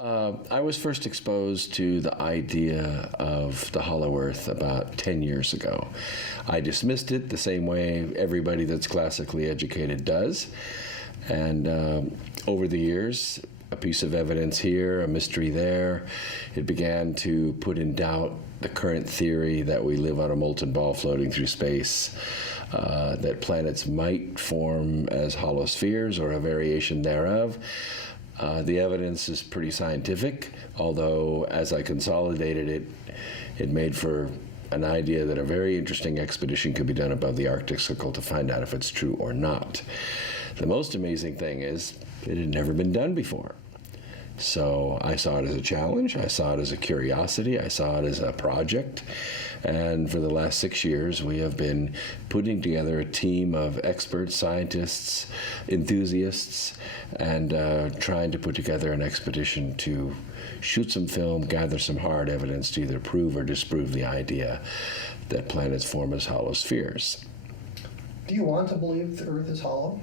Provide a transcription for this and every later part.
I was first exposed to the idea of the hollow earth about 10 years ago. I dismissed it the same way everybody that's classically educated does. And over the years, a piece of evidence here, a mystery there, it began to put in doubt the current theory that we live on a molten ball floating through space, that planets might form as hollow spheres or a variation thereof. The evidence is pretty scientific, although as I consolidated it, it made for an idea that a very interesting expedition could be done above the Arctic Circle to find out if it's true or not. The most amazing thing is it had never been done before. So I saw it as a challenge, I saw it as a curiosity, I saw it as a project, and for the last 6 years we have been putting together a team of experts, scientists, enthusiasts, and trying to put together an expedition to shoot some film, gather some hard evidence to either prove or disprove the idea that planets form as hollow spheres. Do you want to believe the Earth is hollow?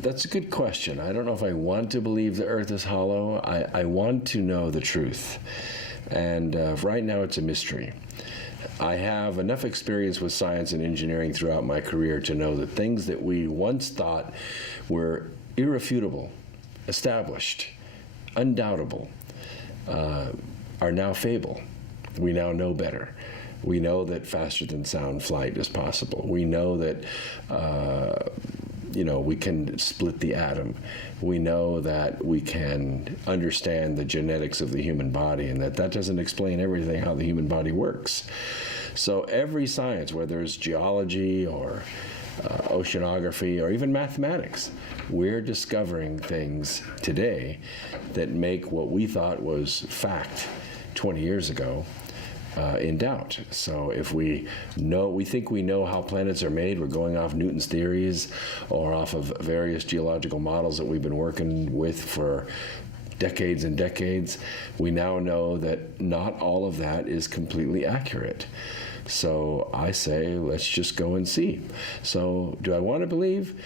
That's a good question. I don't know if I want to believe the Earth is hollow. I want to know the truth. And right now it's a mystery. I have enough experience with science and engineering throughout my career to know that things that we once thought were irrefutable, established, undoubtable, are now fable. We now know better. We know that faster than sound flight is possible. We know that we can split the atom. We know that we can understand the genetics of the human body, and that doesn't explain everything how the human body works. So every science, whether it's geology or oceanography or even mathematics, we're discovering things today that make what we thought was fact 20 years ago in doubt. So if we think we know how planets are made, we're going off Newton's theories or off of various geological models that we've been working with for decades and decades, we now know that not all of that is completely accurate. So I say, let's just go and see. So do I want to believe?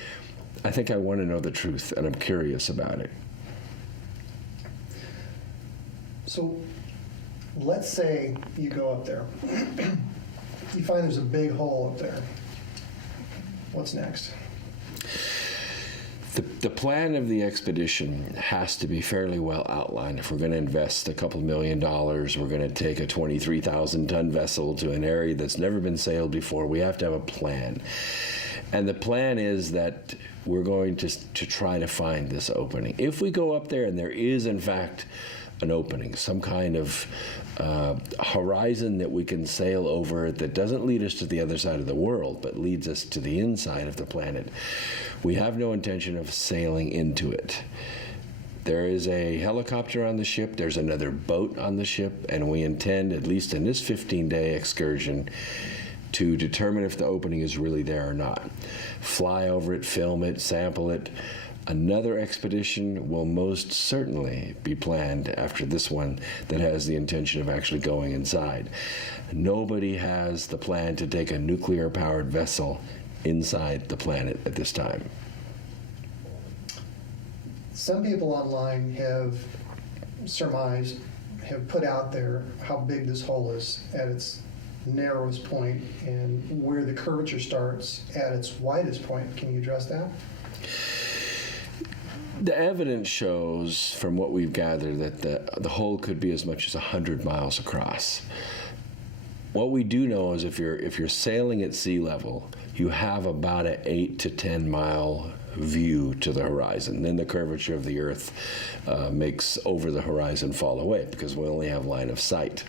I think I want to know the truth, and I'm curious about it. So let's say you go up there. You find there's a big hole up there. What's next? The plan of the expedition has to be fairly well outlined. If we're going to invest a couple $1 million, we're going to take a 23,000-ton vessel to an area that's never been sailed before. We have to have a plan. And the plan is that we're going to try to find this opening. If we go up there and there is, in fact, an opening, some kind of horizon that we can sail over that doesn't lead us to the other side of the world, but leads us to the inside of the planet, we have no intention of sailing into it. There is a helicopter on the ship, there's another boat on the ship, and we intend, at least in this 15-day excursion, to determine if the opening is really there or not. Fly over it, film it, sample it. Another expedition will most certainly be planned after this one that has the intention of actually going inside. Nobody has the plan to take a nuclear-powered vessel inside the planet at this time. Some people online have surmised, have put out there how big this hole is at its narrowest point and where the curvature starts at its widest point. Can you address that? The evidence shows, from what we've gathered, that the hole could be as much as 100 miles across. What we do know is if you're sailing at sea level, you have about an 8 to 10 mile view to the horizon. Then the curvature of the Earth makes over the horizon fall away because we only have line of sight.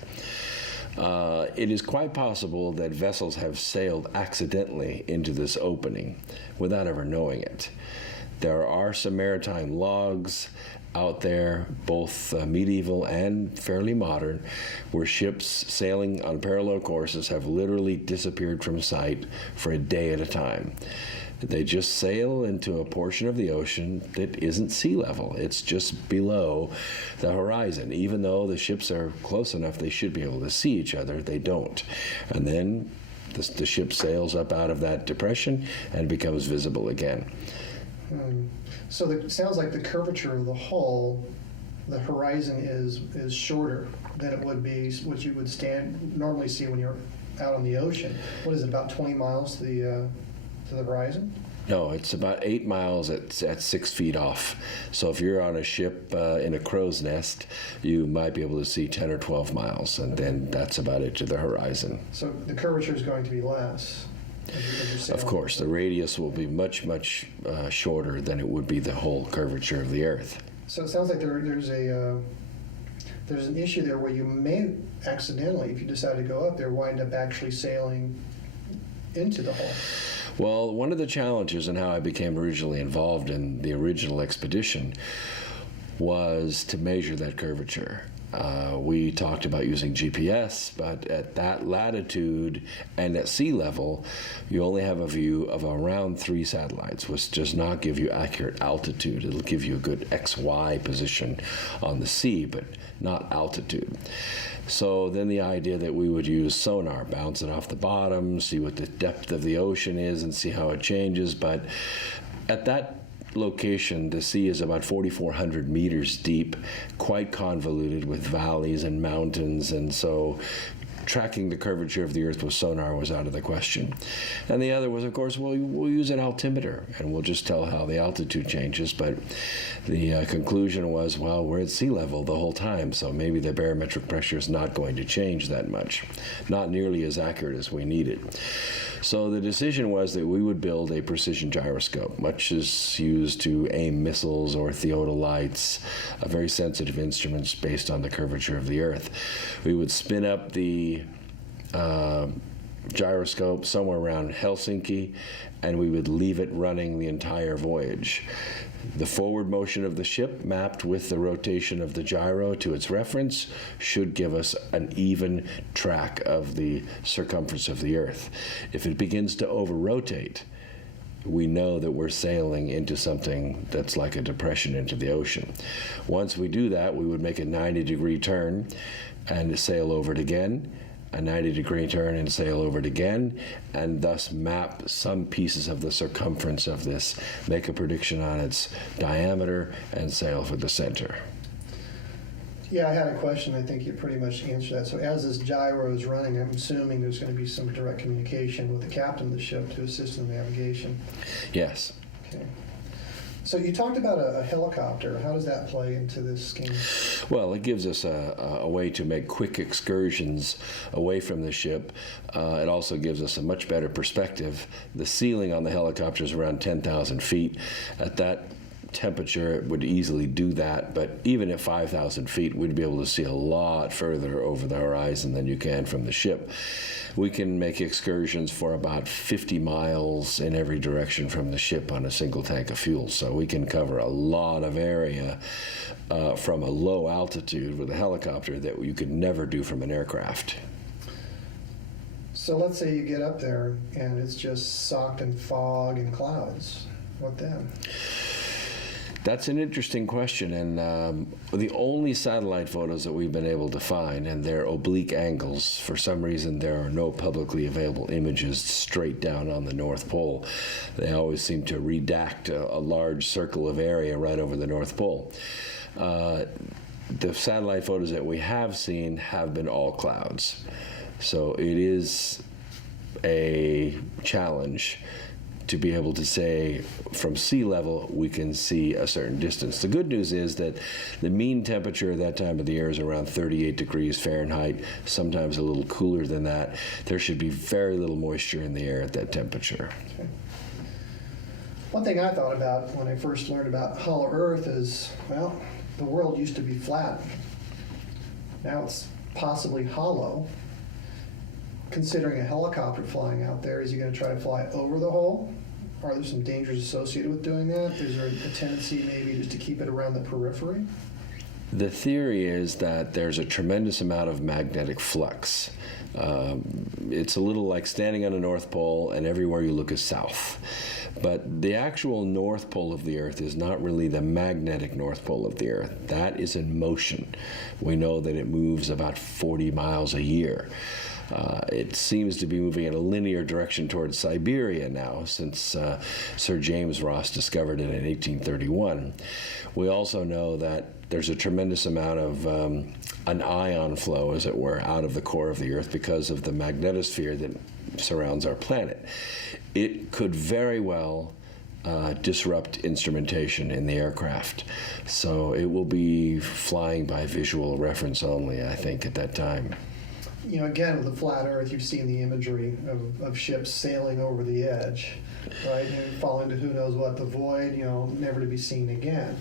It is quite possible that vessels have sailed accidentally into this opening without ever knowing it. There are some maritime logs out there, both medieval and fairly modern, where ships sailing on parallel courses have literally disappeared from sight for a day at a time. They just sail into a portion of the ocean that isn't sea level. It's just below the horizon. Even though the ships are close enough, they should be able to see each other. They don't. And then the ship sails up out of that depression and becomes visible again. So it sounds like the curvature of the hull, the horizon is shorter than it would be what you would normally see when you're out on the ocean. What is it, about 20 miles to the horizon? No, it's about 8 miles at 6 feet off. So if you're on a ship in a crow's nest, you might be able to see 10 or 12 miles, and then that's about it to the horizon. So the curvature is going to be less. Of course, the radius will be much, much shorter than it would be the whole curvature of the Earth. So it sounds like there's an issue there where you may accidentally, if you decide to go up there, wind up actually sailing into the hull. Well, one of the challenges in how I became originally involved in the original expedition was to measure that curvature. We talked about using GPS, but at that latitude and at sea level, you only have a view of around 3 satellites, which does not give you accurate altitude. It'll give you a good XY position on the sea, but not altitude. So then the idea that we would use sonar, bounce it off the bottom, see what the depth of the ocean is and see how it changes. But at that location, the sea is about 4,400 meters deep, quite convoluted with valleys and mountains, and so tracking the curvature of the Earth with sonar was out of the question. And the other was, of course, well, we'll use an altimeter, and we'll just tell how the altitude changes. But the conclusion was, well, we're at sea level the whole time, so maybe the barometric pressure is not going to change that much, not nearly as accurate as we need it. So the decision was that we would build a precision gyroscope, much as used to aim missiles or theodolites, very sensitive instruments based on the curvature of the Earth. We would spin up the gyroscope somewhere around Helsinki, and we would leave it running the entire voyage. The forward motion of the ship, mapped with the rotation of the gyro to its reference, should give us an even track of the circumference of the Earth. If it begins to over-rotate, we know that we're sailing into something that's like a depression into the ocean. Once we do that, we would make a 90-degree turn and sail over it again, a 90-degree turn and sail over it again, and thus map some pieces of the circumference of this, make a prediction on its diameter, and sail for the center. Yeah, I had a question. I think you pretty much answered that. So as this gyro is running, I'm assuming there's going to be some direct communication with the captain of the ship to assist in navigation. Yes. Okay. So you talked about a helicopter. How does that play into this scheme? Well, it gives us a way to make quick excursions away from the ship. It also gives us a much better perspective. The ceiling on the helicopter is around 10,000 feet. At that temperature, it would easily do that, but even at 5,000 feet, we'd be able to see a lot further over the horizon than you can from the ship. We can make excursions for about 50 miles in every direction from the ship on a single tank of fuel, so we can cover a lot of area from a low altitude with a helicopter that you could never do from an aircraft. So let's say you get up there and it's just socked in fog and clouds. What then? That's an interesting question, and the only satellite photos that we've been able to find, and they're oblique angles. For some reason, there are no publicly available images straight down on the North Pole. They always seem to redact a large circle of area right over the North Pole. The satellite photos that we have seen have been all clouds. So it is a challenge to be able to say from sea level we can see a certain distance. The good news is that the mean temperature at that time of the year is around 38 degrees Fahrenheit, sometimes a little cooler than that. There should be very little moisture in the air at that temperature. Okay. One thing I thought about when I first learned about hollow Earth is, well, the world used to be flat. Now it's possibly hollow. Considering a helicopter flying out there, is he going to try to fly over the hole? Are there some dangers associated with doing that? Is there a tendency maybe just to keep it around the periphery? The theory is that there's a tremendous amount of magnetic flux. It's a little like standing on the North Pole and everywhere you look is south. But the actual North Pole of the Earth is not really the magnetic North Pole of the Earth. That is in motion. We know that it moves about 40 miles a year. It seems to be moving in a linear direction towards Siberia now, since Sir James Ross discovered it in 1831. We also know that there's a tremendous amount of an ion flow, as it were, out of the core of the Earth because of the magnetosphere that surrounds our planet. It could very well disrupt instrumentation in the aircraft. So it will be flying by visual reference only, I think, at that time. You know, again, with the flat Earth, you've seen the imagery of ships sailing over the edge, right? And falling to who knows what, the void, you know, never to be seen again.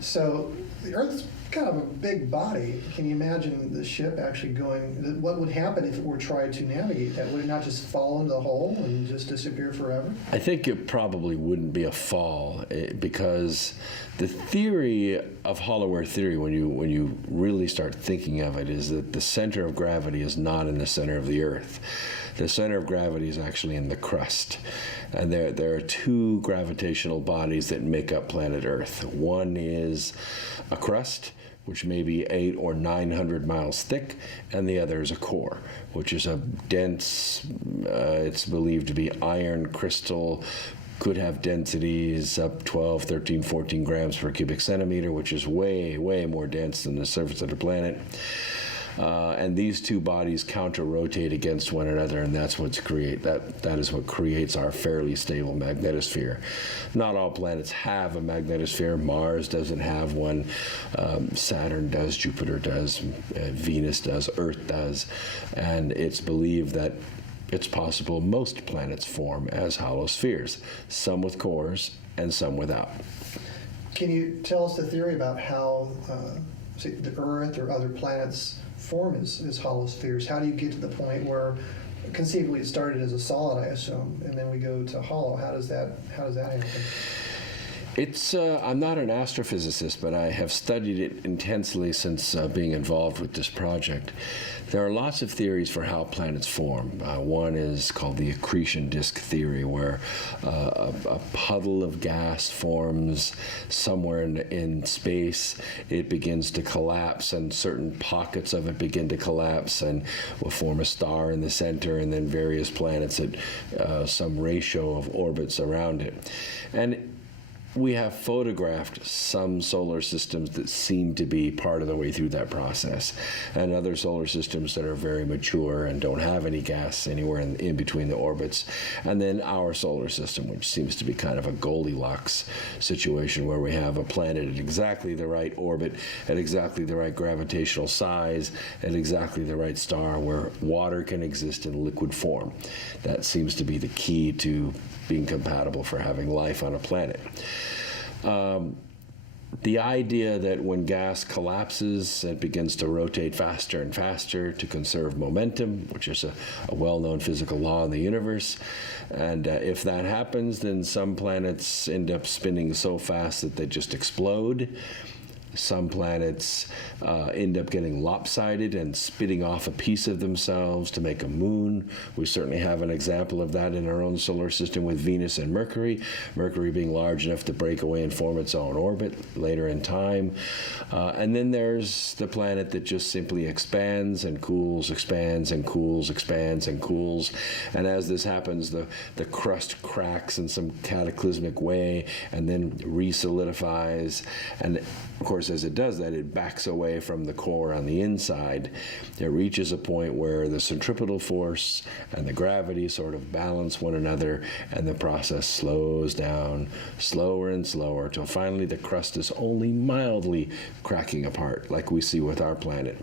So the Earth's kind of a big body. Can you imagine the ship actually going, what would happen if it were tried to navigate that? Would it not just fall into the hole and just disappear forever? I think it probably wouldn't be a fall, because the theory of hollow earth theory, when you really start thinking of it, is that the center of gravity is not in the center of the Earth. The center of gravity is actually in the crust. And there are two gravitational bodies that make up planet Earth. One is a crust, which may be 800 or 900 miles thick, and the other is a core, which is a dense, it's believed to be iron crystal, could have densities up 12, 13, 14 grams per cubic centimeter, which is way, way more dense than the surface of the planet. And these two bodies counter-rotate against one another, and that is what creates our fairly stable magnetosphere. Not all planets have a magnetosphere. Mars doesn't have one. Saturn does. Jupiter does. Venus does. Earth does. And it's believed that it's possible most planets form as hollow spheres, some with cores and some without. Can you tell us the theory about how say the Earth or other planets form as hollow spheres? How do you get to the point where conceivably it started as a solid, I assume, and then we go to hollow? How does that happen? It's I'm not an astrophysicist, but I have studied it intensely since being involved with this project. There are lots of theories for how planets form. One is called the accretion disk theory, where a puddle of gas forms somewhere in space. It begins to collapse, and certain pockets of it begin to collapse and will form a star in the center, and then various planets at some ratio of orbits around it. And we have photographed some solar systems that seem to be part of the way through that process, and other solar systems that are very mature and don't have any gas anywhere in between the orbits, and then our solar system, which seems to be kind of a Goldilocks situation, where we have a planet at exactly the right orbit, at exactly the right gravitational size, at exactly the right star, where water can exist in liquid form. That seems to be the key to being compatible for having life on a planet. The idea that when gas collapses, it begins to rotate faster and faster to conserve momentum, which is a well-known physical law in the universe. And if that happens, then some planets end up spinning so fast that they just explode. Some planets end up getting lopsided and spitting off a piece of themselves to make a moon. We certainly have an example of that in our own solar system with Venus and Mercury. Mercury being large enough to break away and form its own orbit later in time. And then there's the planet that just simply expands and cools, expands and cools, expands and cools. And as this happens, the crust cracks in some cataclysmic way and then resolidifies. And of course, as it does that, it backs away from the core on the inside. It reaches a point where the centripetal force and the gravity sort of balance one another, and the process slows down, slower and slower, till finally the crust is only mildly cracking apart, like we see with our planet.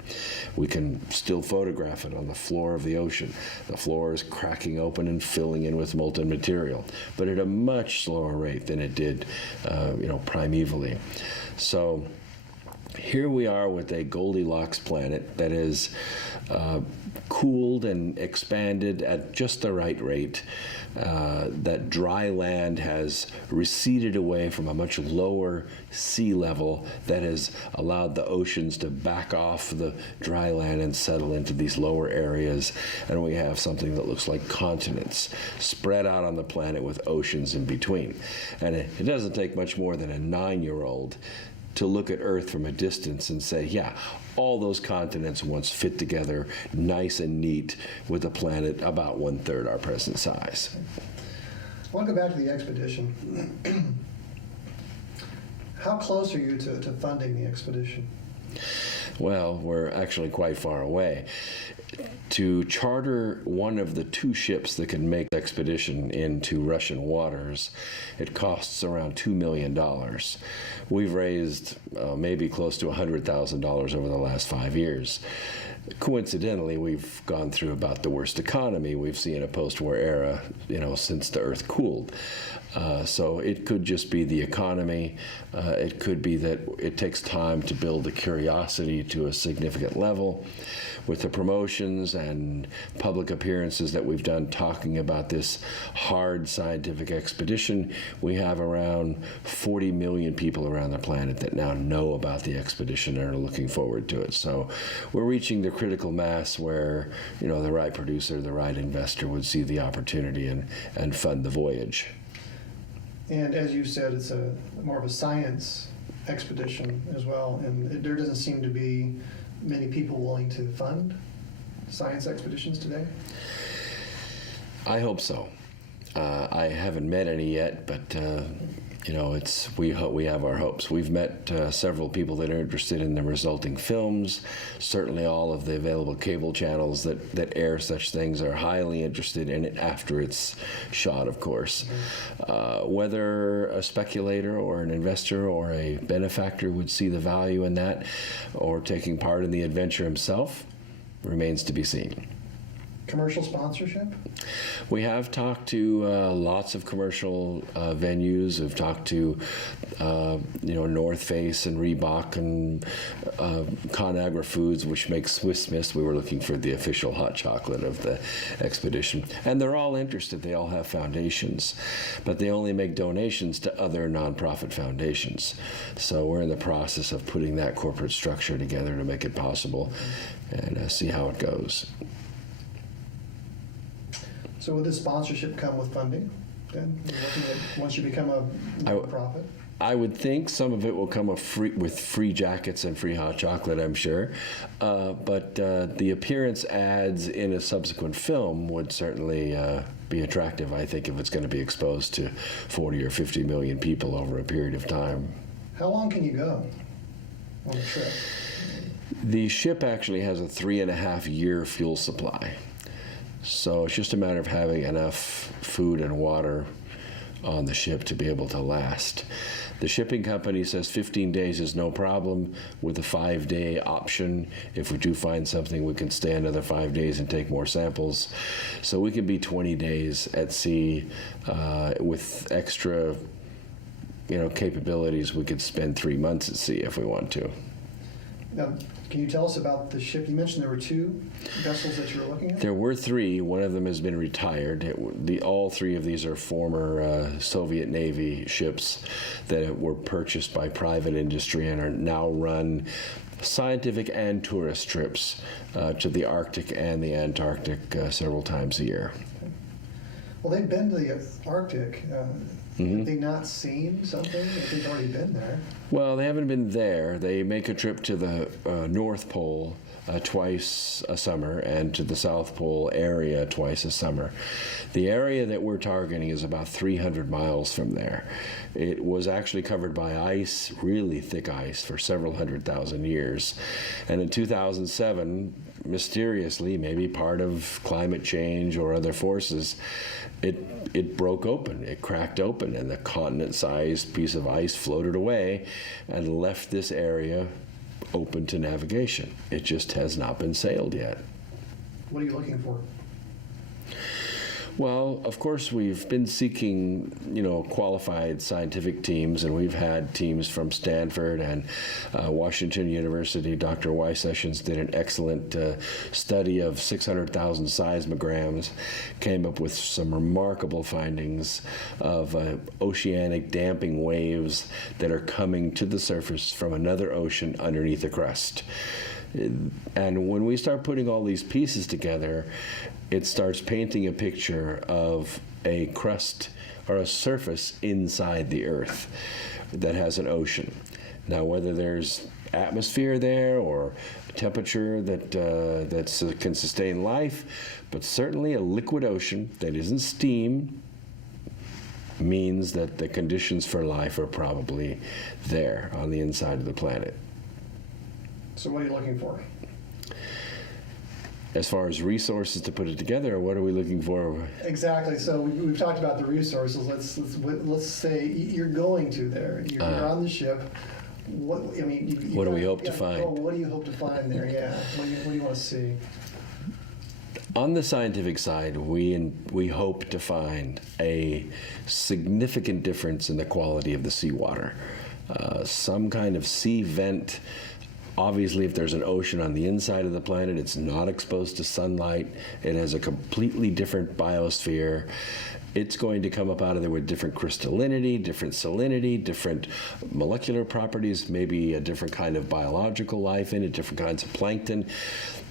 We can still photograph it on the floor of the ocean. The floor is cracking open and filling in with molten material, but at a much slower rate than it did, primevally. So here we are with a Goldilocks planet that is cooled and expanded at just the right rate. That dry land has receded away from a much lower sea level that has allowed the oceans to back off the dry land and settle into these lower areas. And we have something that looks like continents spread out on the planet with oceans in between. And it doesn't take much more than a 9-year-old to look at Earth from a distance and say, yeah, all those continents once fit together nice and neat with a planet about 1/3 our present size. I want to go back to the expedition. How close are you to funding the expedition? Well, we're actually quite far away. To charter one of the 2 ships that can make the expedition into Russian waters, it costs around $2 million. We've raised maybe close to $100,000 over the last 5 years. Coincidentally, we've gone through about the worst economy we've seen in a post-war era, since the Earth cooled. So it could just be the economy. It could be that it takes time to build the curiosity to a significant level. With the promotions and public appearances that we've done talking about this hard scientific expedition, we have around 40 million people around the planet that now know about the expedition and are looking forward to it. So we're reaching the critical mass where, the right producer, the right investor would see the opportunity and fund the voyage. And as you said, it's more of a science expedition as well, and there doesn't seem to be many people willing to fund science expeditions today? I hope so. I haven't met any yet, but we have our hopes. We've met several people that are interested in the resulting films. Certainly, all of the available cable channels that air such things are highly interested in it after it's shot, of course. Whether a speculator or an investor or a benefactor would see the value in that, or taking part in the adventure himself, remains to be seen. Commercial sponsorship? We have talked to lots of commercial venues. We've talked to, North Face and Reebok and ConAgra Foods, which makes Swiss Miss. We were looking for the official hot chocolate of the expedition. And they're all interested. They all have foundations. But they only make donations to other nonprofit foundations. So we're in the process of putting that corporate structure together to make it possible and see how it goes. So would this sponsorship come with funding then, once you become a nonprofit? I would think some of it will come with free jackets and free hot chocolate, I'm sure. But the appearance ads in a subsequent film would certainly be attractive, I think, if it's going to be exposed to 40 or 50 million people over a period of time. How long can you go on a trip? The ship actually has a 3.5-year fuel supply. So it's just a matter of having enough food and water on the ship to be able to last. The shipping company says 15 days is no problem with a 5-day option. If we do find something, we can stay another 5 days and take more samples. So we can be 20 days at sea with extra, capabilities. We could spend 3 months at sea if we want to. Now, can you tell us about the ship? You mentioned there were 2 vessels that you were looking at? There were 3. One of them has been retired. All 3 of these are former Soviet Navy ships that were purchased by private industry and are now run scientific and tourist trips to the Arctic and the Antarctic several times a year. Well, they've been to the Arctic. Have they not seen something if they've already been there? Well, they haven't been there. They make a trip to the North Pole twice a summer and to the South Pole area twice a summer. The area that we're targeting is about 300 miles from there. It was actually covered by ice, really thick ice, for several 100,000 years. And in 2007, mysteriously, maybe part of climate change or other forces, it broke open, it cracked open, and the continent-sized piece of ice floated away and left this area open to navigation. It just has not been sailed yet. What are you looking for? Well, of course, we've been seeking, qualified scientific teams, and we've had teams from Stanford and Washington University. Dr. Y. Sessions did an excellent study of 600,000 seismograms, came up with some remarkable findings of oceanic damping waves that are coming to the surface from another ocean underneath the crust. And when we start putting all these pieces together, it starts painting a picture of a crust or a surface inside the Earth. that has an ocean. Now, whether there's atmosphere there or temperature that can sustain life, but certainly a liquid ocean that isn't steam means that the conditions for life are probably there on the inside of the planet. So what are you looking for? As far as resources to put it together, what are we looking for? Exactly. So we've talked about the resources. Let's say you're going to there. You're on the ship. What I mean? What do we hope to find? Oh, what do you hope to find there? Yeah. What do you want to see? On the scientific side, we hope to find a significant difference in the quality of the seawater. Some kind of sea vent. Obviously, if there's an ocean on the inside of the planet, it's not exposed to sunlight. It has a completely different biosphere. It's going to come up out of there with different crystallinity, different salinity, different molecular properties, maybe a different kind of biological life in it, different kinds of plankton,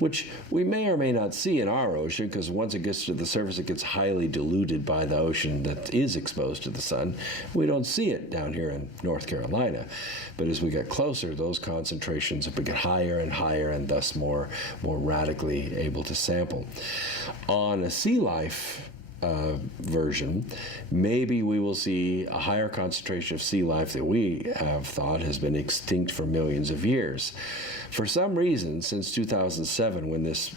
which we may or may not see in our ocean, because once it gets to the surface, it gets highly diluted by the ocean that is exposed to the sun. We don't see it down here in North Carolina. But as we get closer, those concentrations will get higher and higher, and thus more radically able to sample. On a sea life version, maybe we will see a higher concentration of sea life that we have thought has been extinct for millions of years. For some reason, since 2007, when this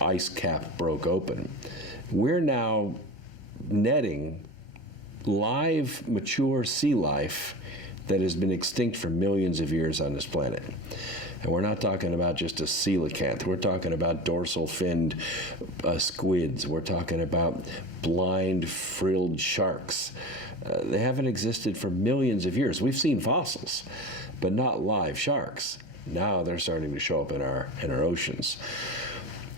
ice cap broke open, we're now netting live, mature sea life that has been extinct for millions of years on this planet. And we're not talking about just a coelacanth. We're talking about dorsal finned squids. We're talking about blind frilled sharks. They haven't existed for millions of years. We've seen fossils, but not live sharks. Now they're starting to show up in our oceans.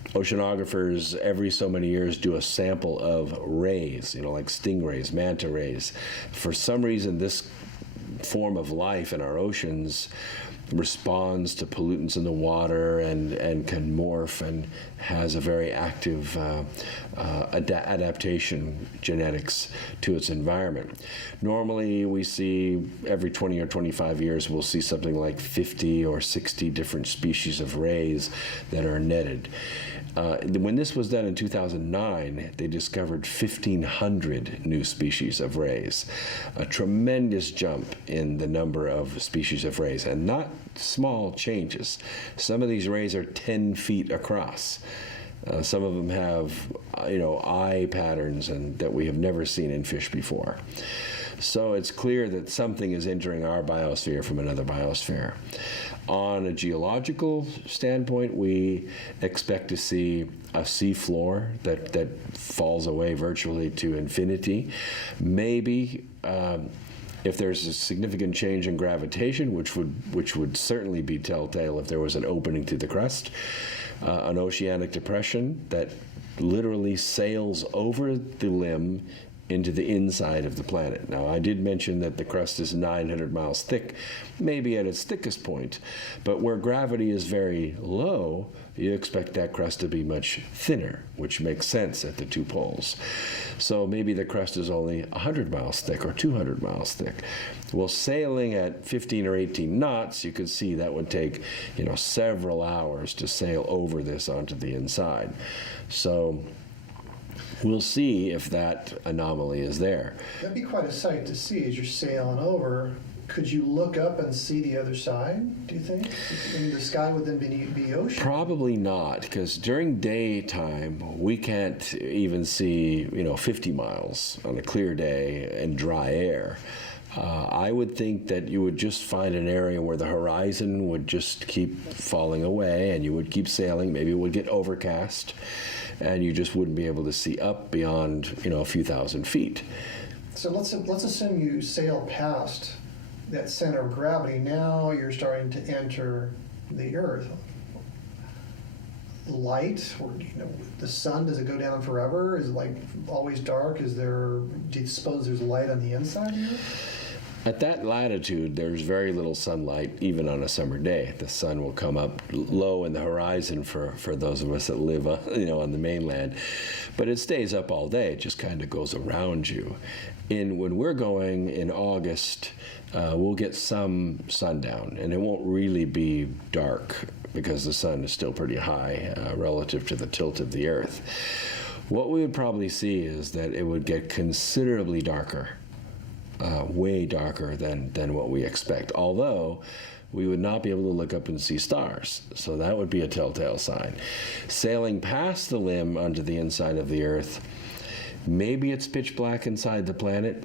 Oceanographers every so many years do a sample of rays, like stingrays, manta rays. For some reason, this form of life in our oceans responds to pollutants in the water and can morph and has a very active adaptation genetics to its environment. Normally we see every 20 or 25 years we'll see something like 50 or 60 different species of rays that are netted. When this was done in 2009, they discovered 1,500 new species of rays, a tremendous jump in the number of species of rays, and not small changes. Some of these rays are 10 feet across. Some of them have, eye patterns and that we have never seen in fish before. So it's clear that something is entering our biosphere from another biosphere. On a geological standpoint, we expect to see a sea floor that falls away virtually to infinity. Maybe if there's a significant change in gravitation, which would certainly be telltale if there was an opening to the crust, an oceanic depression that literally sails over the limb into the inside of the planet. Now, I did mention that the crust is 900 miles thick, maybe at its thickest point, but where gravity is very low, you expect that crust to be much thinner, which makes sense at the two poles. So maybe the crust is only 100 miles thick or 200 miles thick. Well, sailing at 15 or 18 knots, you could see that would take, several hours to sail over this onto the inside. So we'll see if that anomaly is there. That'd be quite a sight to see as you're sailing over. Could you look up and see the other side, do you think? The sky would then be ocean? Probably not, because during daytime, we can't even see, 50 miles on a clear day and dry air. I would think that you would just find an area where the horizon would just keep falling away and you would keep sailing. Maybe it would get overcast and you just wouldn't be able to see up beyond, a few thousand feet. So let's assume you sail past that center of gravity. Now you're starting to enter the Earth. Light, or the sun, does it go down forever? Is it always dark? Do you suppose there's light on the inside here? At that latitude, there's very little sunlight, even on a summer day. The sun will come up low in the horizon for those of us that live, on the mainland. But it stays up all day. It just kind of goes around you. When we're going in August, we'll get some sundown, and it won't really be dark because the sun is still pretty high relative to the tilt of the Earth. What we would probably see is that it would get considerably darker, way darker than what we expect, although we would not be able to look up and see stars. So that would be a telltale sign. Sailing past the limb onto the inside of the Earth, maybe it's pitch black inside the planet.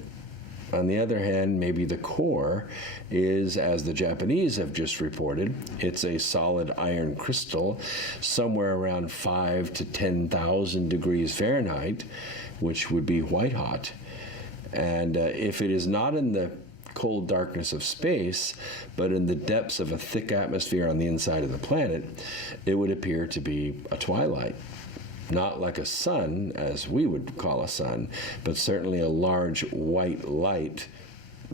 On the other hand, maybe the core is, as the Japanese have just reported, it's a solid iron crystal somewhere around 5 to 10,000 degrees Fahrenheit, which would be white hot. And if it is not in the cold darkness of space, but in the depths of a thick atmosphere on the inside of the planet, it would appear to be a twilight. Not like a sun, as we would call a sun, but certainly a large white light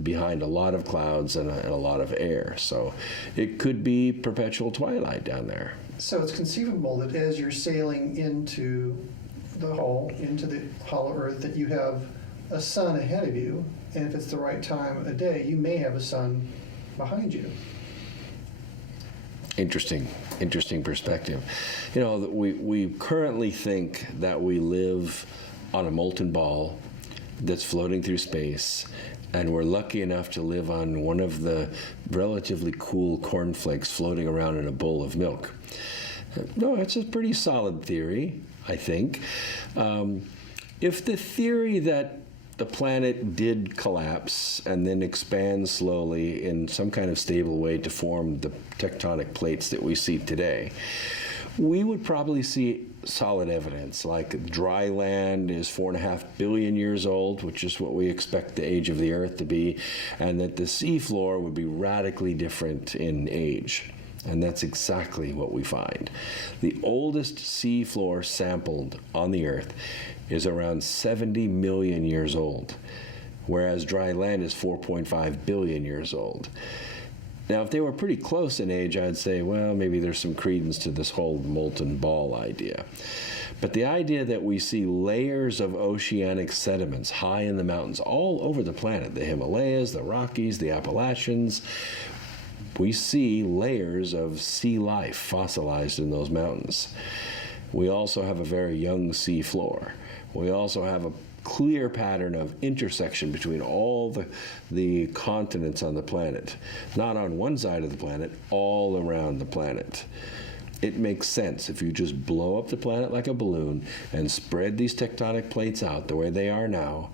behind a lot of clouds and a lot of air. So it could be perpetual twilight down there. So it's conceivable that as you're sailing into the hollow Earth, that you have a sun ahead of you, and if it's the right time of day, you may have a sun behind you. Interesting perspective. You know, we currently think that we live on a molten ball that's floating through space, and we're lucky enough to live on one of the relatively cool cornflakes floating around in a bowl of milk. No, it's a pretty solid theory, I think. If the theory that the planet did collapse and then expand slowly in some kind of stable way to form the tectonic plates that we see today, we would probably see solid evidence, like dry land is 4.5 billion years old, which is what we expect the age of the Earth to be, and that the seafloor would be radically different in age. And that's exactly what we find. The oldest seafloor sampled on the Earth is around 70 million years old, whereas dry land is 4.5 billion years old. Now, if they were pretty close in age, I'd say, well, maybe there's some credence to this whole molten ball idea. But the idea that we see layers of oceanic sediments high in the mountains all over the planet, the Himalayas, the Rockies, the Appalachians, we see layers of sea life fossilized in those mountains. We also have a very young sea floor. We also have a clear pattern of intersection between all the continents on the planet. Not on one side of the planet, all around the planet. It makes sense if you just blow up the planet like a balloon and spread these tectonic plates out the way they are now.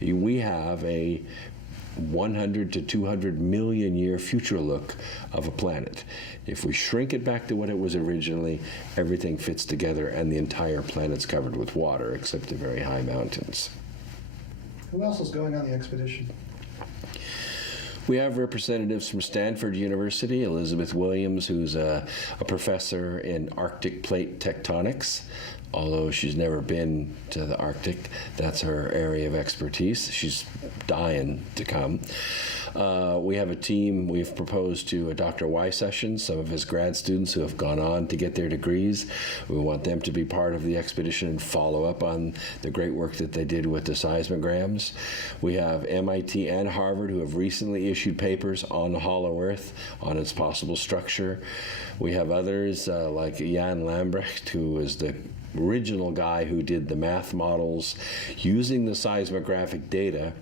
We have a 100 to 200 million year future look of a planet. If we shrink it back to what it was originally, everything fits together and the entire planet's covered with water except the very high mountains. Who else is going on the expedition? We have representatives from Stanford University, Elizabeth Williams, who's a professor in Arctic plate tectonics. Although she's never been to the Arctic, that's her area of expertise. She's dying to come. We have a team. We've proposed to Dr. Y. Sessions, some of his grad students who have gone on to get their degrees. We want them to be part of the expedition and follow up on the great work that they did with the seismograms. We have MIT and Harvard who have recently issued papers on the hollow Earth, on its possible structure. We have others like Jan Lambrecht, who is the original guy who did the math models using the seismographic data,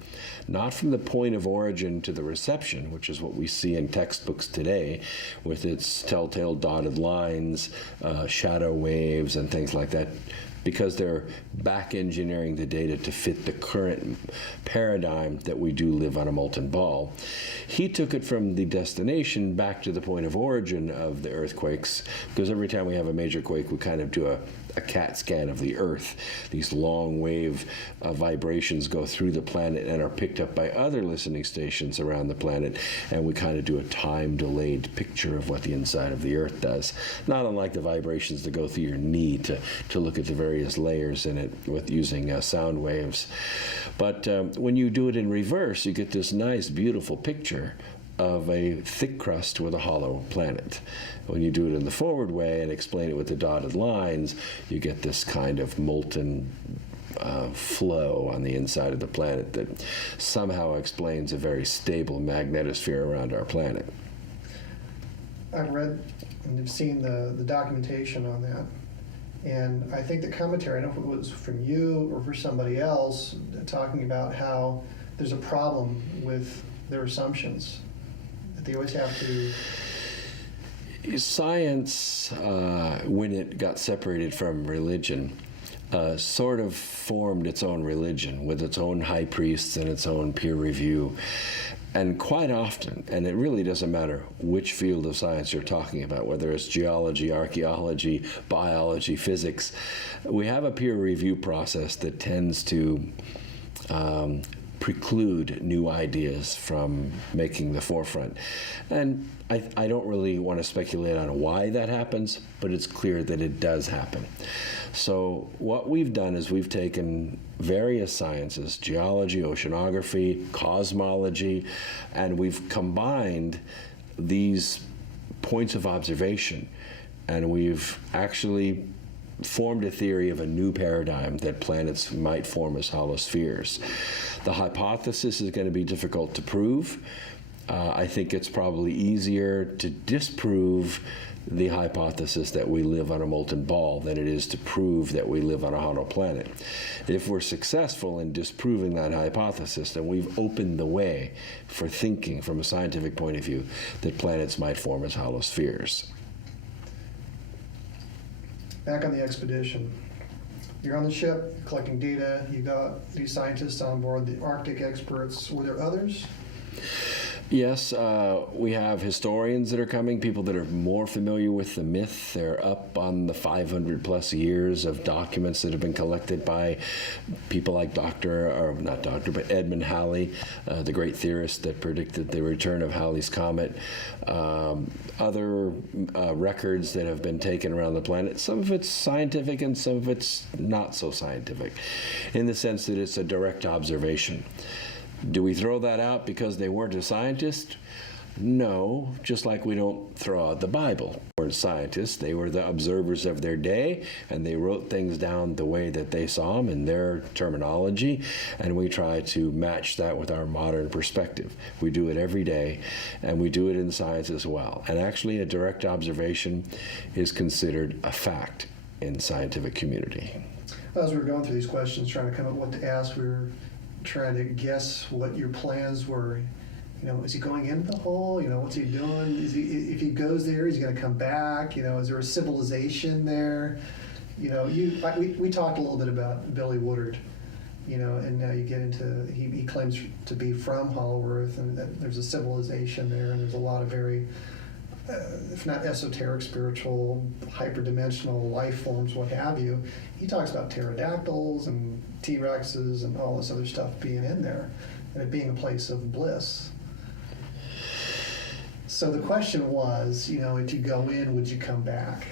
not from the point of origin to the reception, which is what we see in textbooks today with its telltale dotted lines, shadow waves, and things like that, because they're back engineering the data to fit the current paradigm that we do live on a molten ball. He took it from the destination back to the point of origin of the earthquakes, because every time we have a major quake, we kind of do a CAT scan of the Earth. These long wave vibrations go through the planet and are picked up by other listening stations around the planet, and we kind of do a time-delayed picture of what the inside of the Earth does. Not unlike the vibrations that go through your knee to look at the various layers in it with using sound waves. But when you do it in reverse, you get this nice, beautiful picture of a thick crust with a hollow planet. When you do it in the forward way and explain it with the dotted lines, you get this kind of molten flow on the inside of the planet that somehow explains a very stable magnetosphere around our planet. I've read and have seen the documentation on that. And I think the commentary, I don't know if it was from you or for somebody else, talking about how there's a problem with their assumptions, that they always have to... Science, when it got separated from religion, sort of formed its own religion with its own high priests and its own peer review. And quite often, and it really doesn't matter which field of science you're talking about, whether it's geology, archaeology, biology, physics, we have a peer review process that tends to preclude new ideas from making the forefront. And I don't really want to speculate on why that happens, but it's clear that it does happen. So what we've done is we've taken various sciences, geology, oceanography, cosmology, and we've combined these points of observation, and we've actually formed a theory of a new paradigm that planets might form as hollow spheres. The hypothesis is going to be difficult to prove. I think it's probably easier to disprove the hypothesis that we live on a molten ball than it is to prove that we live on a hollow planet. If we're successful in disproving that hypothesis, then we've opened the way for thinking from a scientific point of view that planets might form as hollow spheres. Back on the expedition, you're on the ship, you're collecting data, you got these scientists on board, the Arctic experts. Were there others? Yes, we have historians that are coming, people that are more familiar with the myth. They're up on the 500 plus years of documents that have been collected by people like Edmund Halley, the great theorist that predicted the return of Halley's Comet. Other records that have been taken around the planet. Some of it's scientific and some of it's not so scientific, in the sense that it's a direct observation. Do we throw that out because they weren't a scientist? No, just like we don't throw out the Bible. They weren't scientists, they were the observers of their day, and they wrote things down the way that they saw them in their terminology, and we try to match that with our modern perspective. We do it every day, and we do it in science as well. And actually, a direct observation is considered a fact in the scientific community. As we were going through these questions, trying to come up with what to ask, we were trying to guess what your plans were. You know, is he going into the hole? You know, what's he doing? If he goes there, is he going to come back? You know, is there a civilization there? You know, we talked a little bit about Billy Woodard, you know, and now you get into, he claims to be from Hollow Earth, and that there's a civilization there, and there's a lot of very, if not esoteric, spiritual, hyperdimensional life forms, what have you. He talks about pterodactyls and T-Rexes and all this other stuff being in there, and it being a place of bliss. So the question was, you know, if you go in, would you come back?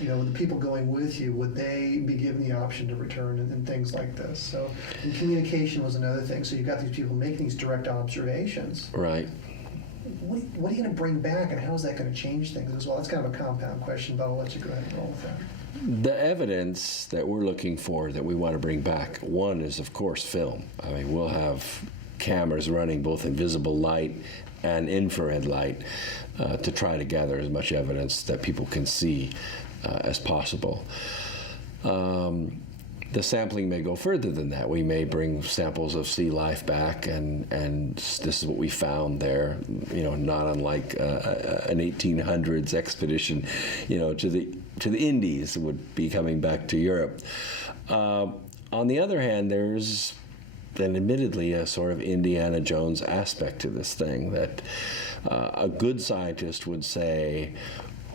You know, the people going with you, would they be given the option to return and things like this? So, and communication was another thing. So you've got these people making these direct observations. Right. What are you going to bring back, and how is that going to change things as well? That's kind of a compound question, but I'll let you go ahead and roll with that. The evidence that we're looking for that we want to bring back, one is, of course, film. I mean, we'll have cameras running both in visible light and infrared light to try to gather as much evidence that people can see as possible. The sampling may go further than that. We may bring samples of sea life back, and this is what we found there. You know, not unlike an 1800s expedition, you know, to the Indies would be coming back to Europe. On the other hand, there's then admittedly a sort of Indiana Jones aspect to this thing that a good scientist would say,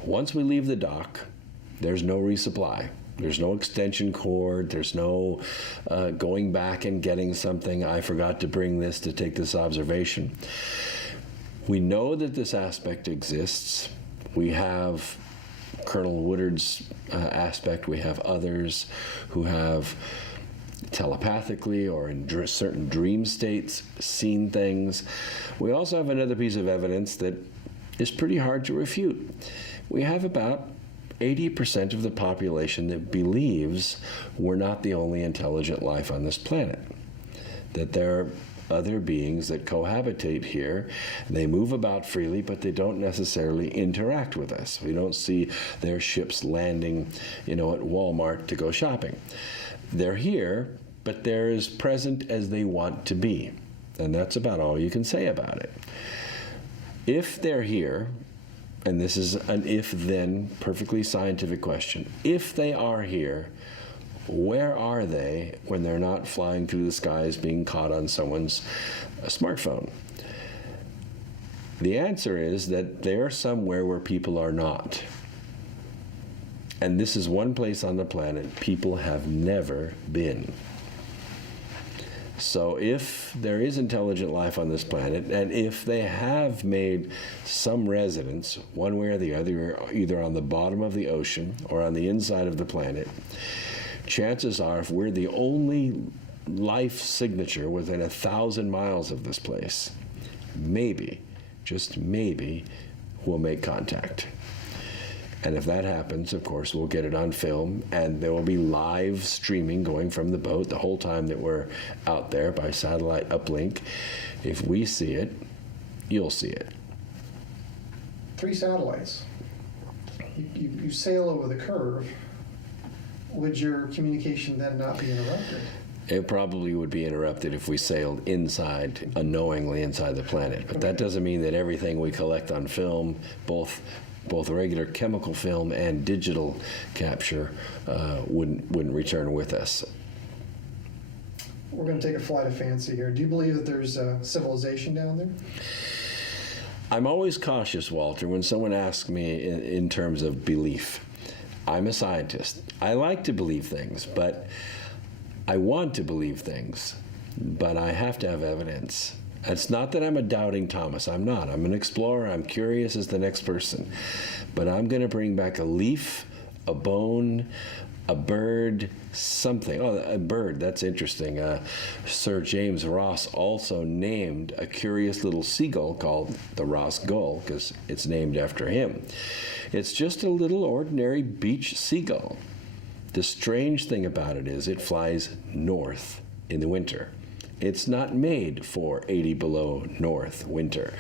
once we leave the dock, there's no resupply. There's no extension cord. There's no going back and getting something. I forgot to bring this to take this observation. We know that this aspect exists. We have Colonel Woodard's aspect. We have others who have telepathically or in certain dream states seen things. We also have another piece of evidence that is pretty hard to refute. We have about 80% of the population that believes we're not the only intelligent life on this planet, that there are other beings that cohabitate here. They move about freely, but they don't necessarily interact with us. We don't see their ships landing, at Walmart to go shopping. They're here, but they're as present as they want to be. And that's about all you can say about it. If they're here, and this is an if-then perfectly scientific question, if they are here, where are they when they're not flying through the skies being caught on someone's smartphone? The answer is that they're somewhere where people are not. And this is one place on the planet people have never been. So if there is intelligent life on this planet, and if they have made some residence, one way or the other, either on the bottom of the ocean or on the inside of the planet, chances are, if we're the only life signature within 1,000 miles of this place, maybe, just maybe, we'll make contact. And if that happens, of course, we'll get it on film, and there will be live streaming going from the boat the whole time that we're out there by satellite uplink. If we see it, you'll see it. 3 satellites. You sail over the curve. Would your communication then not be interrupted? It probably would be interrupted if we sailed inside, unknowingly inside the planet. But that doesn't mean that everything we collect on film, both regular chemical film and digital capture, wouldn't return with us. We're going to take a flight of fancy here. Do you believe that there's a civilization down there? I'm always cautious, Walter, when someone asks me in terms of belief. I'm a scientist. I like to believe things, but I want to believe things, but I have to have evidence. It's not that I'm a doubting Thomas. I'm not. I'm an explorer. I'm curious as the next person. But I'm going to bring back a leaf, a bone, a bird, something. Oh, a bird. That's interesting. Sir James Ross also named a curious little seagull called the Ross Gull because it's named after him. It's just a little ordinary beach seagull. The strange thing about it is it flies north in the winter. It's not made for 80 below north winter.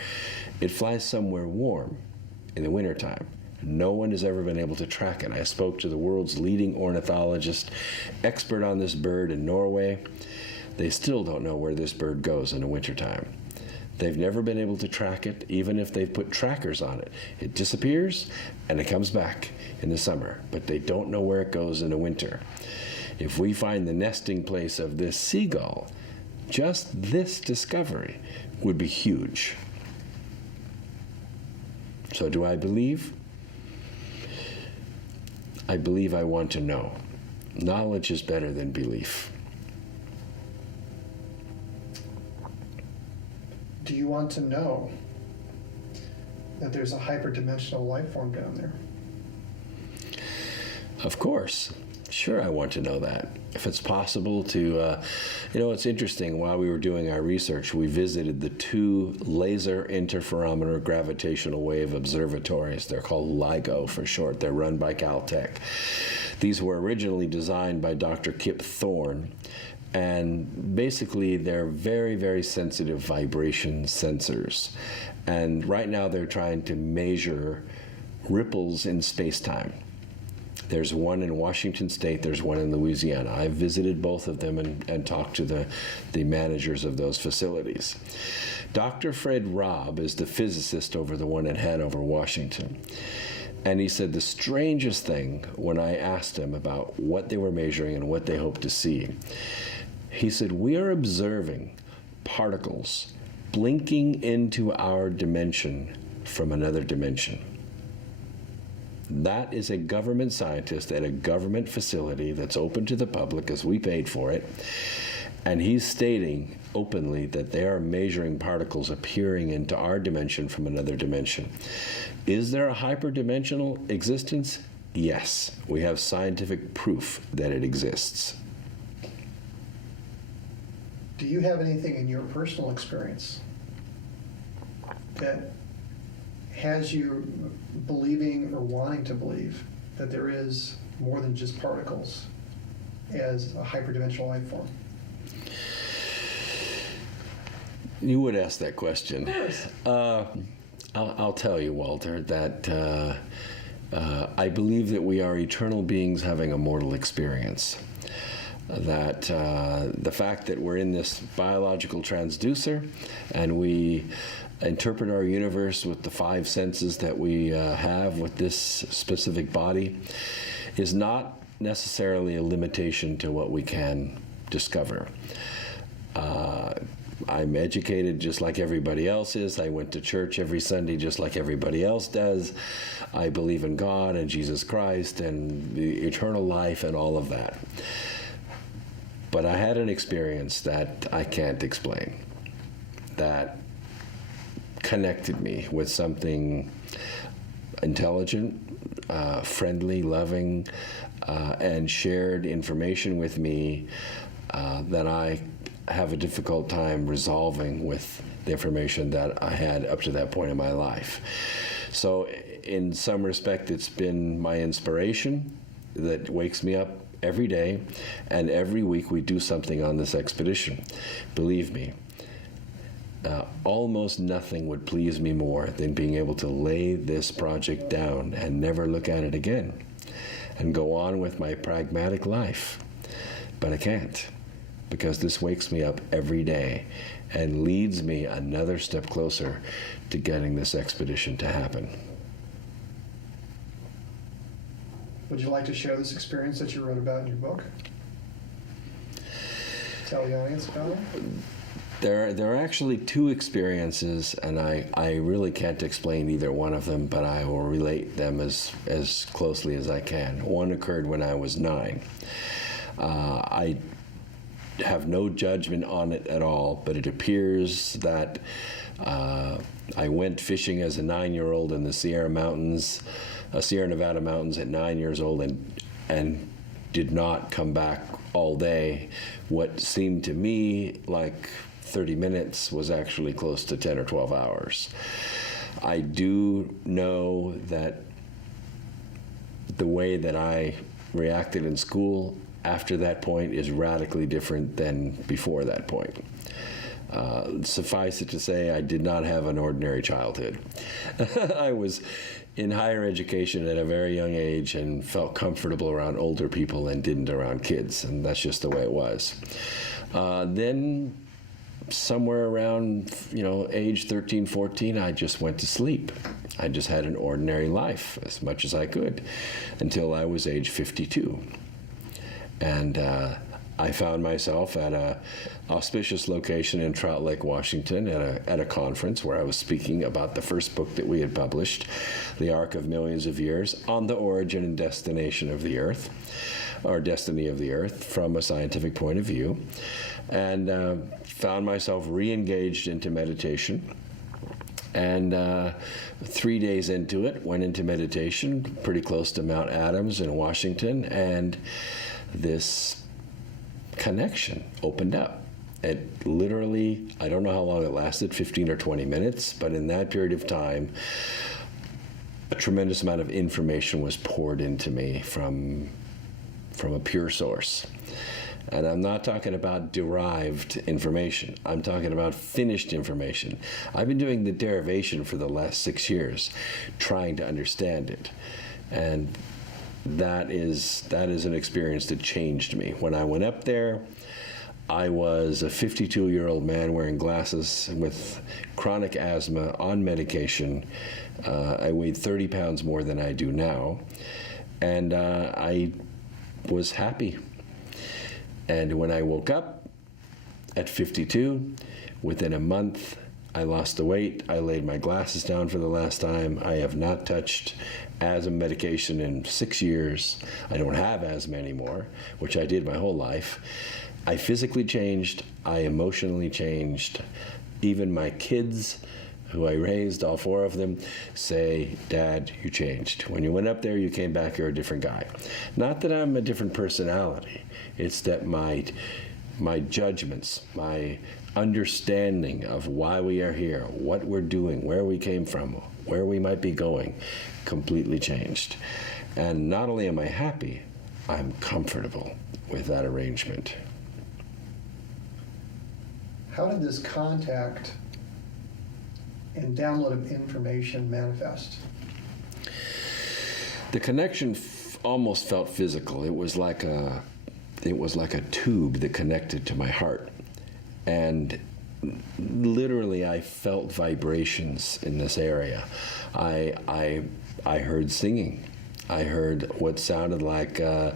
It flies somewhere warm in the wintertime. No one has ever been able to track it. I spoke to the world's leading ornithologist, expert on this bird in Norway. They still don't know where this bird goes in the wintertime. They've never been able to track it, even if they've put trackers on it. It disappears and it comes back in the summer, but they don't know where it goes in the winter. If we find the nesting place of this seagull, just this discovery would be huge. So do I believe? I believe I want to know. Knowledge is better than belief. Do you want to know that there's a hyperdimensional life form down there? Of course. Sure, I want to know that. If it's possible to, it's interesting, while we were doing our research, we visited the 2 laser interferometer gravitational-wave observatories. They're called LIGO for short. They're run by Caltech. These were originally designed by Dr. Kip Thorne, and basically they're very, very sensitive vibration sensors. And right now they're trying to measure ripples in space-time. There's one in Washington State, there's one in Louisiana. I've visited both of them and talked to the managers of those facilities. Dr. Fred Robb is the physicist over the one in Hanover, Washington. And he said the strangest thing when I asked him about what they were measuring and what they hoped to see, he said, we are observing particles blinking into our dimension from another dimension. That is a government scientist at a government facility that's open to the public as we paid for it. And he's stating openly that they are measuring particles appearing into our dimension from another dimension. Is there a hyperdimensional existence? Yes. We have scientific proof that it exists. Do you have anything in your personal experience that has you believing or wanting to believe that there is more than just particles as a hyperdimensional life form? You would ask that question. Of course. I'll tell you, Walter, that I believe that we are eternal beings having a mortal experience. That the fact that we're in this biological transducer and we interpret our universe with the five senses that we have with this specific body is not necessarily a limitation to what we can discover. I'm educated just like everybody else is. I went to church every Sunday just like everybody else does. I believe in God and Jesus Christ and the eternal life and all of that. But I had an experience that I can't explain, that connected me with something intelligent, friendly, loving, and shared information with me that I have a difficult time resolving with the information that I had up to that point in my life. So in some respect, it's been my inspiration that wakes me up every day, and every week we do something on this expedition. Believe me, almost nothing would please me more than being able to lay this project down and never look at it again and go on with my pragmatic life. But I can't, because this wakes me up every day and leads me another step closer to getting this expedition to happen. Would you like to share this experience that you wrote about in your book? Tell the audience about it? There are actually two experiences, and I really can't explain either one of them, but I will relate them as closely as I can. One occurred when I was 9. I have no judgment on it at all, but it appears that I went fishing as a 9-year-old in the Sierra Nevada mountains at 9 years old and did not come back all day. What seemed to me like 30 minutes was actually close to 10 or 12 hours. I do know that the way that I reacted in school after that point is radically different than before that point. Suffice it to say, I did not have an ordinary childhood. I was in higher education at a very young age and felt comfortable around older people and didn't around kids, and that's just the way it was. Then somewhere around, age 13, 14, I just went to sleep. I just had an ordinary life as much as I could until I was age 52. And I found myself at a auspicious location in Trout Lake, Washington, at a conference where I was speaking about the first book that we had published, The Arc of Millions of Years, on the origin and destination of the Earth, or destiny of the Earth, from a scientific point of view, and found myself re-engaged into meditation. And 3 days into it, went into meditation pretty close to Mount Adams in Washington, and this connection opened up. It literally, I don't know how long it lasted, 15 or 20 minutes, but in that period of time, a tremendous amount of information was poured into me from a pure source. And I'm not talking about derived information. I'm talking about finished information. I've been doing the derivation for the last 6 years, trying to understand it. And that is an experience that changed me. When I went up there, I was a 52-year-old man wearing glasses with chronic asthma on medication. I weighed 30 pounds more than I do now. And I was happy. And when I woke up at 52, within a month, I lost the weight. I laid my glasses down for the last time. I have not touched asthma medication in 6 years. I don't have asthma anymore, which I did my whole life. I physically changed. I emotionally changed. Even my kids, who I raised, all 4 of them, say, "Dad, you changed. When you went up there, you came back, you're a different guy." Not that I'm a different personality. It's that my my judgments, my understanding of why we are here, what we're doing, where we came from, where we might be going, completely changed. And not only am I happy, I'm comfortable with that arrangement. How did this contact and download of information manifest? The connection almost felt physical. It was like a tube that connected to my heart. And literally I felt vibrations in this area. I heard singing. I heard what sounded like a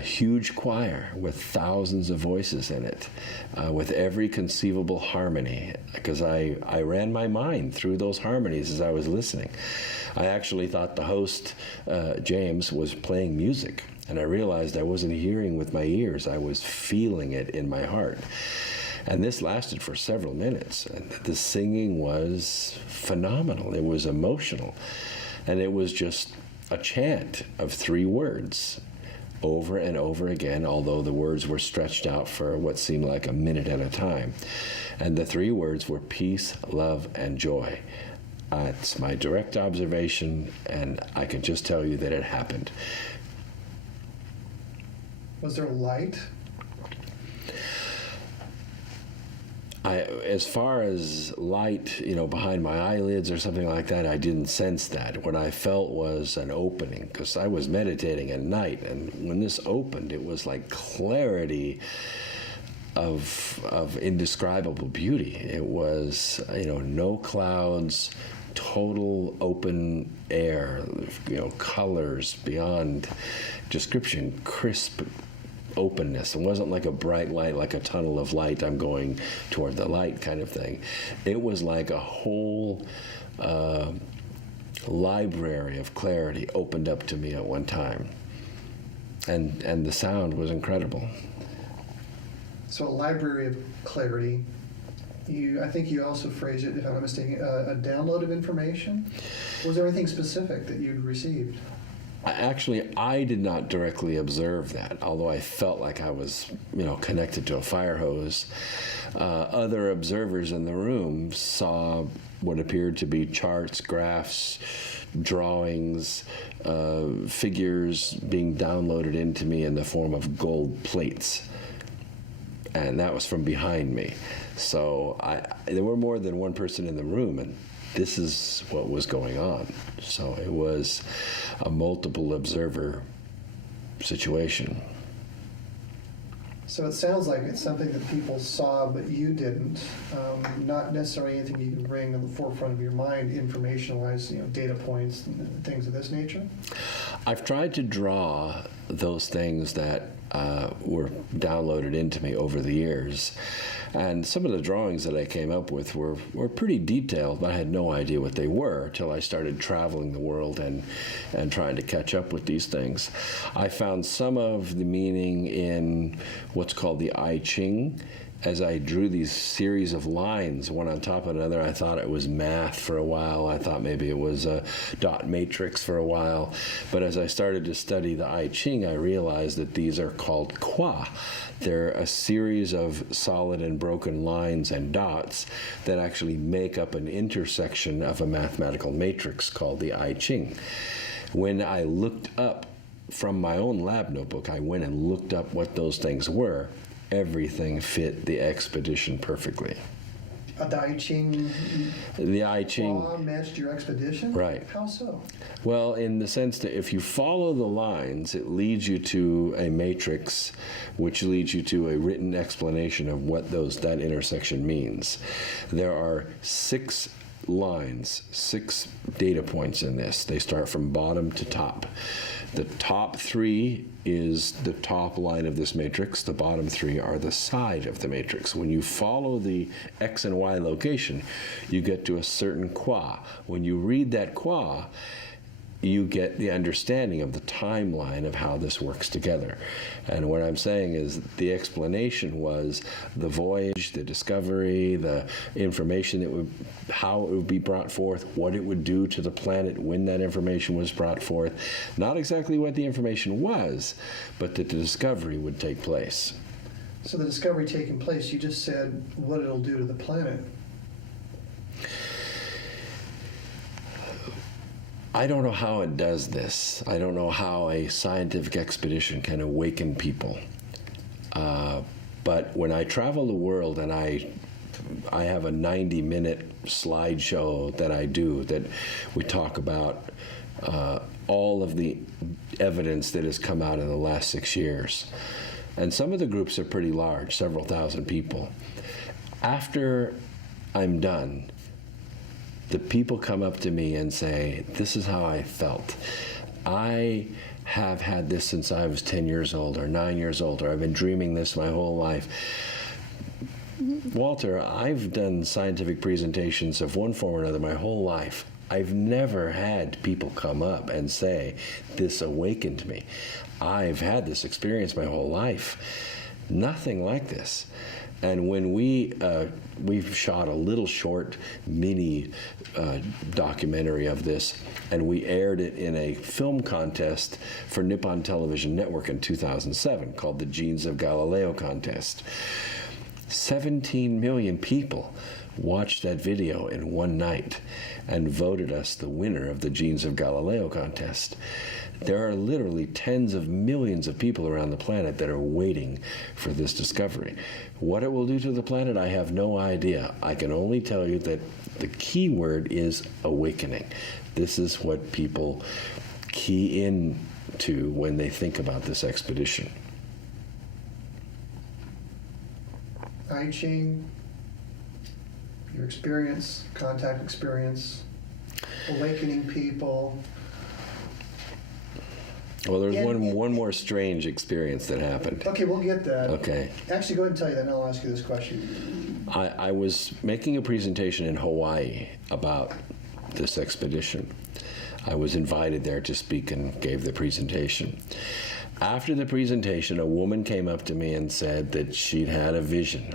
huge choir with thousands of voices in it, with every conceivable harmony, because I ran my mind through those harmonies as I was listening. I actually thought the host, James, was playing music, and I realized I wasn't hearing with my ears, I was feeling it in my heart. And this lasted for several minutes, and the singing was phenomenal. It was emotional, and it was just a chant of 3 words over and over again, although the words were stretched out for what seemed like a minute at a time. And the 3 words were peace, love, and joy. It's my direct observation, and I can just tell you that it happened. Was there light? As far as light, behind my eyelids or something like that, I didn't sense that. What I felt was an opening, because I was meditating at night, and when this opened, it was like clarity of indescribable beauty. It was, no clouds, total open air, colors beyond description, crisp openness. It wasn't like a bright light, like a tunnel of light, I'm going toward the light kind of thing. It was like a whole library of clarity opened up to me at one time. And the sound was incredible. So a library of clarity. I think you also phrased it, if I'm not mistaken, a download of information? Was there anything specific that you'd received? Actually, I did not directly observe that, although I felt like I was, connected to a fire hose. Other observers in the room saw what appeared to be charts, graphs, drawings, figures being downloaded into me in the form of gold plates. And that was from behind me. So there were more than one person in the room, and this is what was going on. So it was a multiple observer situation. So it sounds like it's something that people saw, but you didn't. Not necessarily anything you can bring to the forefront of your mind, information-wise, data points and things of this nature. I've tried to draw those things that were downloaded into me over the years. And some of the drawings that I came up with were pretty detailed, but I had no idea what they were until I started traveling the world and trying to catch up with these things. I found some of the meaning in what's called the I Ching. As I drew these series of lines, one on top of another, I thought it was math for a while. I thought maybe it was a dot matrix for a while. But as I started to study the I Ching, I realized that these are called qua. They're a series of solid and broken lines and dots that actually make up an intersection of a mathematical matrix called the I Ching. When I looked up from my own lab notebook, I went and looked up what those things were. Everything fit the expedition perfectly. The I Ching. The I Ching matched your expedition? Right. How so? Well, in the sense that if you follow the lines, it leads you to a matrix, which leads you to a written explanation of what that intersection means. There are 6 lines, 6 data points in this. They start from bottom to top. The top 3 is the top line of this matrix. The bottom 3 are the side of the matrix. When you follow the X and Y location, you get to a certain qua. When you read that qua, you get the understanding of the timeline of how this works together. And what I'm saying is the explanation was the voyage, the discovery, the information how it would be brought forth, what it would do to the planet when that information was brought forth. Not exactly what the information was, but that the discovery would take place. So the discovery taking place, you just said what it'll do to the planet. I don't know how it does this. I don't know how a scientific expedition can awaken people. But when I travel the world and I have a 90-minute slideshow that I do, that we talk about all of the evidence that has come out in the last 6 years. And some of the groups are pretty large, several thousand people. After I'm done, the people come up to me and say, this is how I felt. I have had this since I was 10 years old or 9 years old, or I've been dreaming this my whole life. Walter, I've done scientific presentations of one form or another my whole life. I've never had people come up and say, this awakened me. I've had this experience my whole life. Nothing like this. And when we've shot a little short mini documentary of this, and we aired it in a film contest for Nippon Television Network in 2007 called the Genes of Galileo Contest. 17 million people watched that video in one night and voted us the winner of the Genes of Galileo contest. There are literally tens of millions of people around the planet that are waiting for this discovery. What it will do to the planet, I have no idea. I can only tell you that the key word is awakening. This is what people key in to when they think about this expedition. I Ching, your experience, contact experience, awakening people. Well, there's one more strange experience that happened. Okay, we'll get that. Okay. Actually, go ahead and tell you that, and I'll ask you this question. I was making a presentation in Hawaii about this expedition. I was invited there to speak and gave the presentation. After the presentation, a woman came up to me and said that she'd had a vision.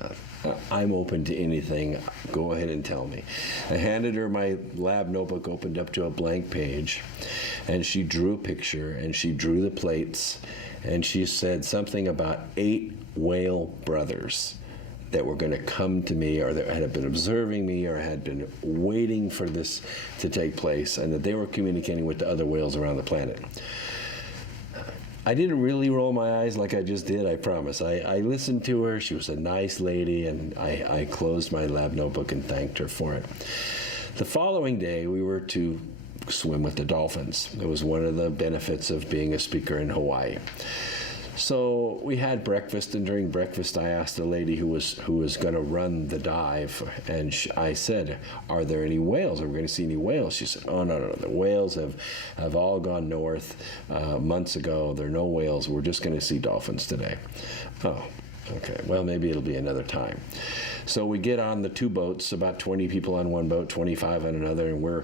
I'm open to anything. Go ahead and tell me. I handed her my lab notebook, opened up to a blank page, and she drew a picture, and she drew the plates, and she said something about 8 whale brothers that were going to come to me, or that had been observing me, or had been waiting for this to take place, and that they were communicating with the other whales around the planet. I didn't really roll my eyes like I just did, I promise. I listened to her. She was a nice lady, and I closed my lab notebook and thanked her for it. The following day, we were to swim with the dolphins. It was one of the benefits of being a speaker in Hawaii. So we had breakfast, and during breakfast, I asked the lady who was going to run the dive, and I said, "Are there any whales? Are we going to see any whales?" She said, "Oh no, the whales have all gone north months ago. There are no whales. We're just going to see dolphins today." Oh, okay. Well, maybe it'll be another time. So we get on the 2 boats, about 20 people on one boat, 25 on another, and we're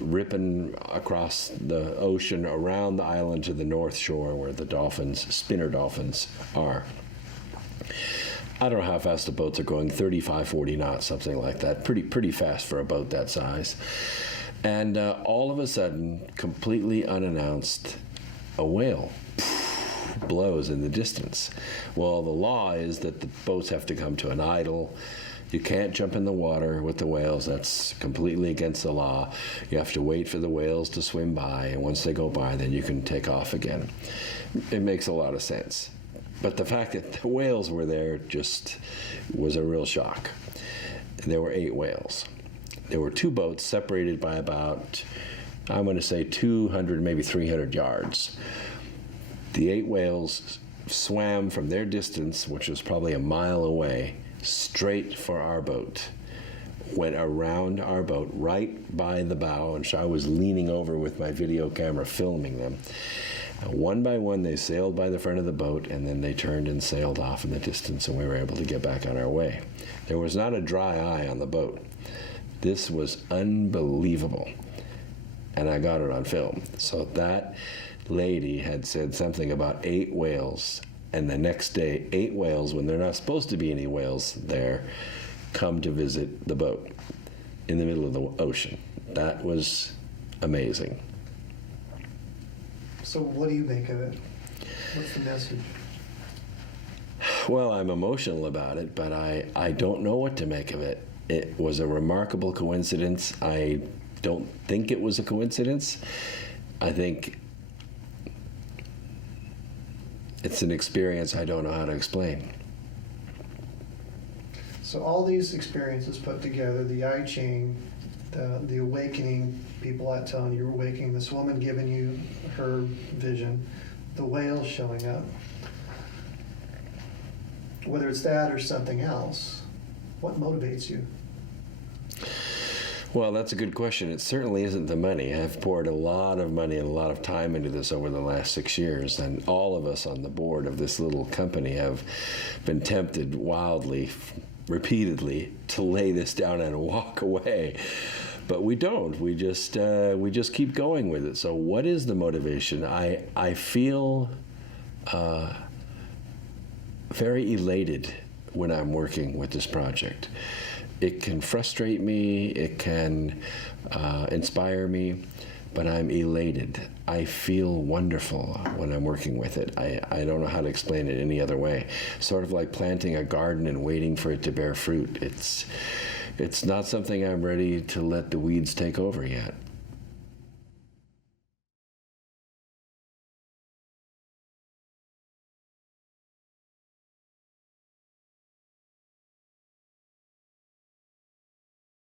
ripping across the ocean around the island to the north shore where the dolphins, spinner dolphins, are. I don't know how fast the boats are going, 35, 40 knots, something like that. Pretty fast for a boat that size. And all of a sudden, completely unannounced, a whale blows in the distance. Well, the law is that the boats have to come to an idle. You can't jump in the water with the whales. That's completely against the law. You have to wait for the whales to swim by, and once they go by, then you can take off again. It makes a lot of sense. But the fact that the whales were there just was a real shock. There were 8 whales. There were 2 boats separated by about, I'm going to say 200, maybe 300 yards. The 8 whales swam from their distance, which was probably a mile away, straight for our boat, went around our boat right by the bow, and I was leaning over with my video camera filming them. One by one, they sailed by the front of the boat, and then they turned and sailed off in the distance, and we were able to get back on our way. There was not a dry eye on the boat. This was unbelievable, and I got it on film. So that lady had said something about 8 whales, and the next day 8 whales, when they're not supposed to be any whales there, come to visit the boat in the middle of the ocean. That was amazing. So what do you make of it? What's the message? Well, I'm emotional about it, but I don't know what to make of it. It was a remarkable coincidence. I don't think it was a coincidence. I think it's an experience I don't know how to explain. So all these experiences put together, the I Ching, the awakening, people out telling you you're awakening, this woman giving you her vision, the whales showing up. Whether it's that or something else, what motivates you? Well, that's a good question. It certainly isn't the money. I've poured a lot of money and a lot of time into this over the last 6 years, and all of us on the board of this little company have been tempted wildly, repeatedly, to lay this down and walk away. But we don't. We just keep going with it. So what is the motivation? I feel very elated when I'm working with this project. It can frustrate me, it can inspire me, but I'm elated. I feel wonderful when I'm working with it. I don't know how to explain it any other way. Sort of like planting a garden and waiting for it to bear fruit. It's not something I'm ready to let the weeds take over yet.